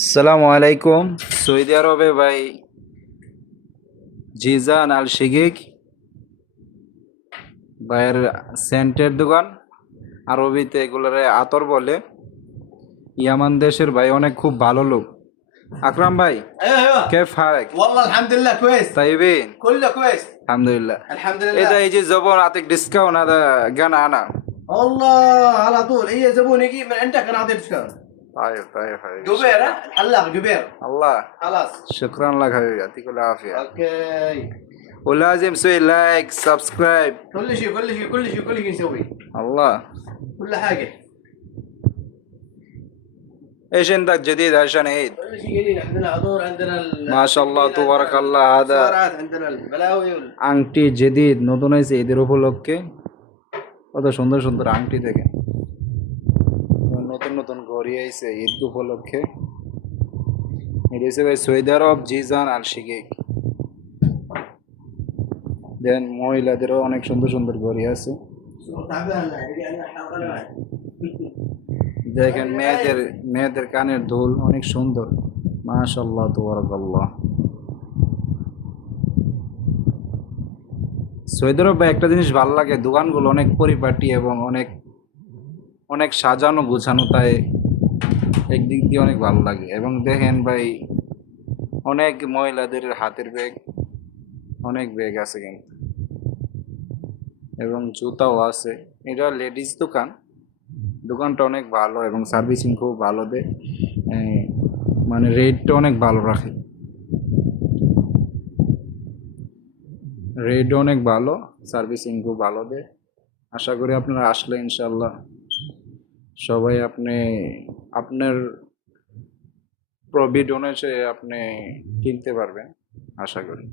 আসসালামু আলাইকুম। সৌদি আরবে ভাই জিজান আল শিগিক ভাইয়ের সেন্টের দোকান, আরবিতে এগুলোরে আতর বলে। ইয়ামান দেশের ভাই অনেক খুব ভালো লোক। আকরাম ভাই ايوه ايوه কেফ হারেক والله الحمد لله كويس তাইবিন? كله كويس আলহামদুলিল্লাহ। الحمد এটা لله এই যে জবর আতিক ডিসকাউন্ট هذا গানা আনা। والله على طول هي زبون يجي من عندك انا اعطيه ديسكاونت طيب طيب حبيبي. جوبير ها الحلاق جوبير الله خلاص شكرا لك حبيبي، يعطيك العافية. اوكي ولازم تسوي لايك سبسكرايب. كل شيء نسويه الله. كل حاجه ايش عندك جديد عشان عيد؟ كل شيء جديد عندنا عطور عندنا ما شاء الله تبارك الله. هذا السعرات عندنا البلاوي আংটি জেদিদ নতুন হয়েছে ঈদের উপলক্ষে। কত সুন্দর সুন্দর আংটি দেখেন, নতুন নতুন ঘড়ি আইছে ঈদ উপলক্ষে। এটা হচ্ছে ভাই সৌদি আরব জিজান আল শিগিক। দেন মহিলাদেরও অনেক সুন্দর সুন্দর ঘড়ি আছে। تعبان لا يجي انا حاضر দেখেন মেয়েদের মেয়েদের কানের দুল অনেক সুন্দর, মাশাআল্লাহ তাবারাকাল্লাহ। সৌদি আরবে একটা জিনিস ভালো লাগে, দোকানগুলো অনেক পরিপাটি এবং অনেক অনেক সাজানো গুছানো, তাই একদিক দিয়ে অনেক ভালো লাগে। এবং দেখেন ভাই অনেক মহিলাদের হাতের ব্যাগ, অনেক ব্যাগ আছে কিন্তু, এবং জুতাও আছে। এটা লেডিস দোকান। দোকানটা অনেক ভালো এবং সার্ভিসিং খুব ভালো দেয়, মানে রেটটা অনেক ভালো রাখে, রেট অনেক ভালো, সার্ভিসিং খুব ভালো দেয়। আশা করি আপনারা আসলে ইনশাল্লাহ সবাই আপনার প্রফিট অনুযায়ী আপনি কিনতে পারবেন আশা করি।